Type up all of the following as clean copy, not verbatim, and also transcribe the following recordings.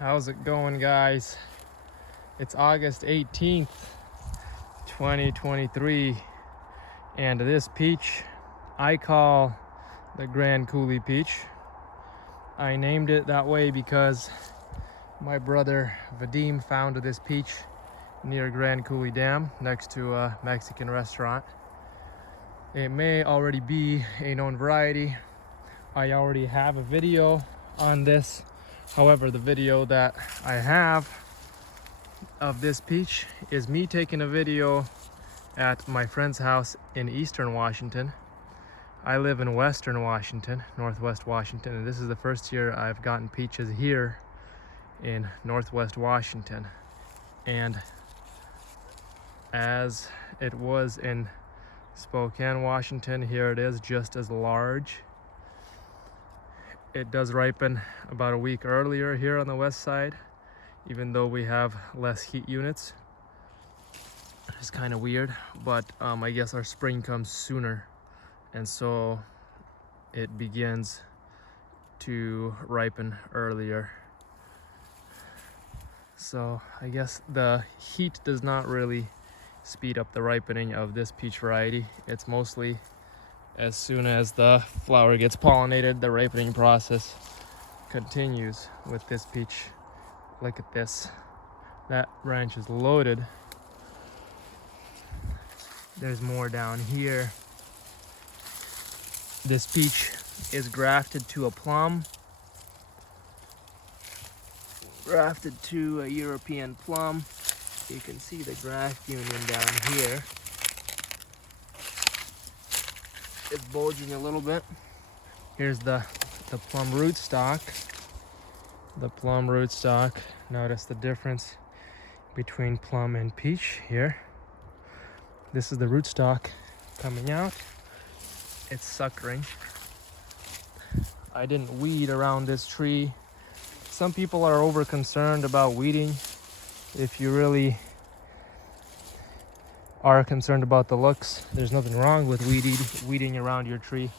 How's it going, guys? It's August 18th, 2023, and this peach I call the Grand Coulee peach. I named it that way because my brother Vadim found this peach near Grand Coulee Dam next to a Mexican restaurant. It may already be a known variety. I already have a video on this. However, the video that I have of this peach is me taking a video at my friend's house in Eastern Washington. I live in Western Washington, Northwest Washington, and this is the first year I've gotten peaches here in Northwest Washington. And as it was in Spokane, Washington, here it is just as large. It does ripen about a week earlier here on the west side, even though we have less heat units. It's kind of weird, but I guess our spring comes sooner, and so it begins to ripen earlier. So I guess the heat does not really speed up the ripening of this peach variety. It's mostly as soon as the flower gets pollinated, the ripening process continues with this peach. Look at this. That branch is loaded. There's more down here. This peach is grafted to a plum. Grafted to a European plum. You can see the graft union down here. It's bulging a little bit. Here's the plum rootstock. The plum rootstock. Notice the difference between plum and peach here. This is the rootstock coming out. It's suckering. I didn't weed around this tree. Some people are over concerned about weeding. If you really are concerned about the looks, there's nothing wrong with weeding around your tree.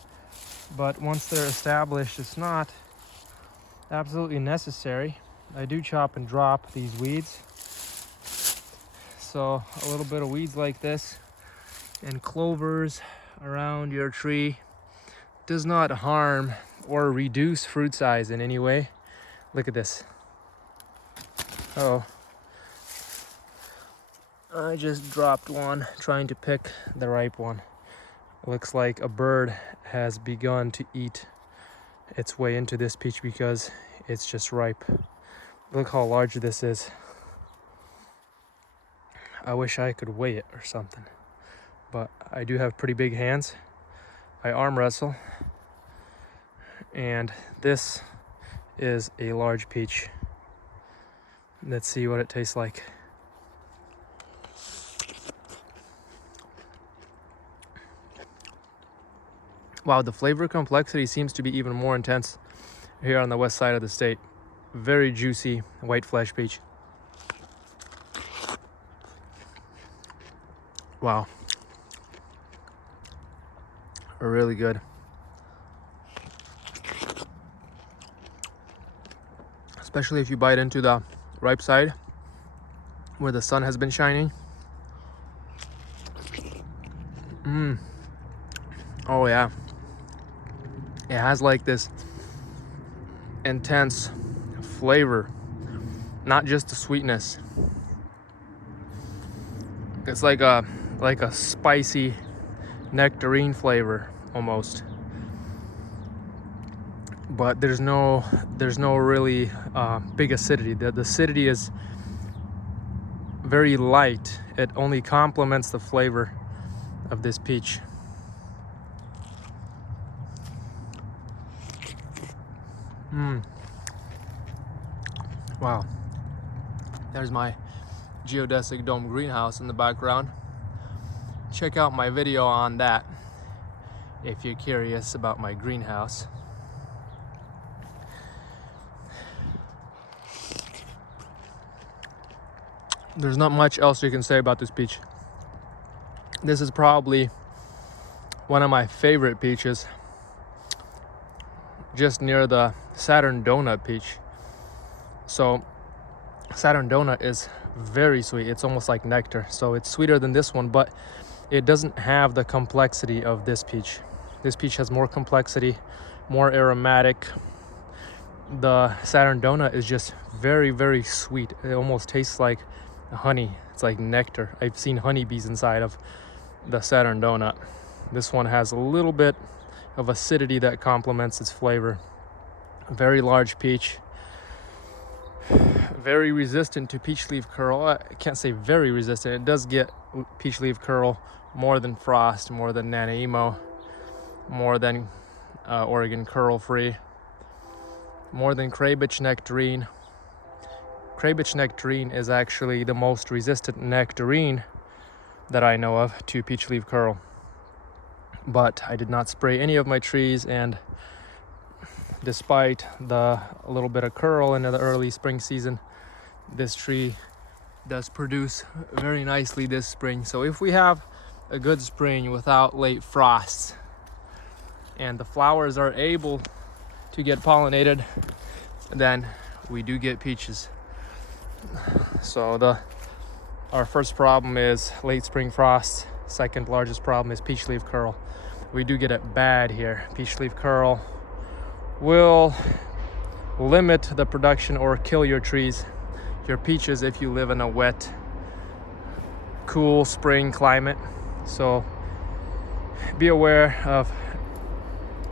But once they're established, it's not absolutely necessary. I do chop and drop these weeds. So a little bit of weeds like this and clovers around your tree does not harm or reduce fruit size in any way. Look at this. Oh, I just dropped one trying to pick the ripe one. Looks like a bird has begun to eat its way into this peach because it's just ripe. Look how large this is. I wish I could weigh it or something, but I do have pretty big hands. I arm wrestle, and this is a large peach. Let's see what it tastes like. Wow, the flavor complexity seems to be even more intense here on the west side of the state. Very juicy white flesh peach. Wow. Really good. Especially if you bite into the ripe side where the sun has been shining. Oh yeah. It has like this intense flavor, not just the sweetness. It's like a spicy nectarine flavor almost. But there's no really big acidity. The acidity is very light. It only complements the flavor of this peach. Wow. There's my geodesic dome greenhouse in the background. Check out my video on that if you're curious about my greenhouse. There's not much else you can say about this peach. This is probably one of my favorite peaches, just near the Saturn Donut peach. So Saturn Donut is very sweet. It's almost like nectar. So it's sweeter than this one, but it doesn't have the complexity of this peach. This peach has more complexity, more aromatic. The Saturn Donut is just very, very sweet. It almost tastes like honey. It's like nectar. I've seen honeybees inside of the Saturn Donut. This one has a little bit of acidity that complements its flavor. Very large peach. Very resistant to peach leaf curl. I can't say very resistant. It does get peach leaf curl more than Frost, more than Nanaimo, more than Oregon Curl Free, more than Krabic Nectarine. Krabic Nectarine is actually the most resistant nectarine that I know of to peach leaf curl. But I did not spray any of my trees, and despite a little bit of curl in the early spring season, this tree does produce very nicely this spring. So if we have a good spring without late frosts and the flowers are able to get pollinated, then we do get peaches. So our first problem is late spring frosts. Second largest problem is peach leaf curl. We do get it bad here. Peach leaf curl will limit the production or kill your trees, your peaches, if you live in a wet, cool spring climate. So be aware of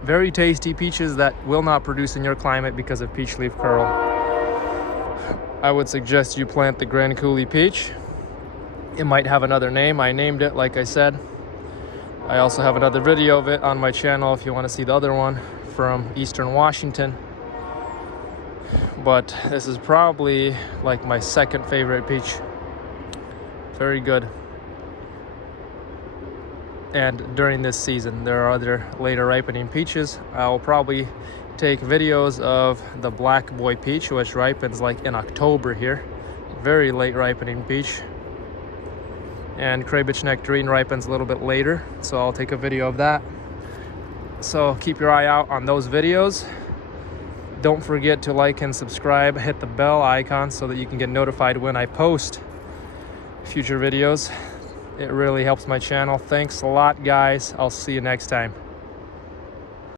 very tasty peaches that will not produce in your climate because of peach leaf curl. I would suggest you plant the Grand Coulee peach. It might have another name. I named it, like I said. I also have another video of it on my channel if you want to see the other one from Eastern Washington. But this is probably like my second favorite peach. Very good. And during this season, there are other later ripening peaches. I'll probably take videos of the Black Boy peach, which ripens like in October here. Very late ripening peach. And Krabic Nectarine ripens a little bit later, so I'll take a video of that. So keep your eye out on those videos. Don't forget to like and subscribe, hit the bell icon so that you can get notified when I post future videos. It really helps my channel. Thanks a lot, guys. I'll see you next time.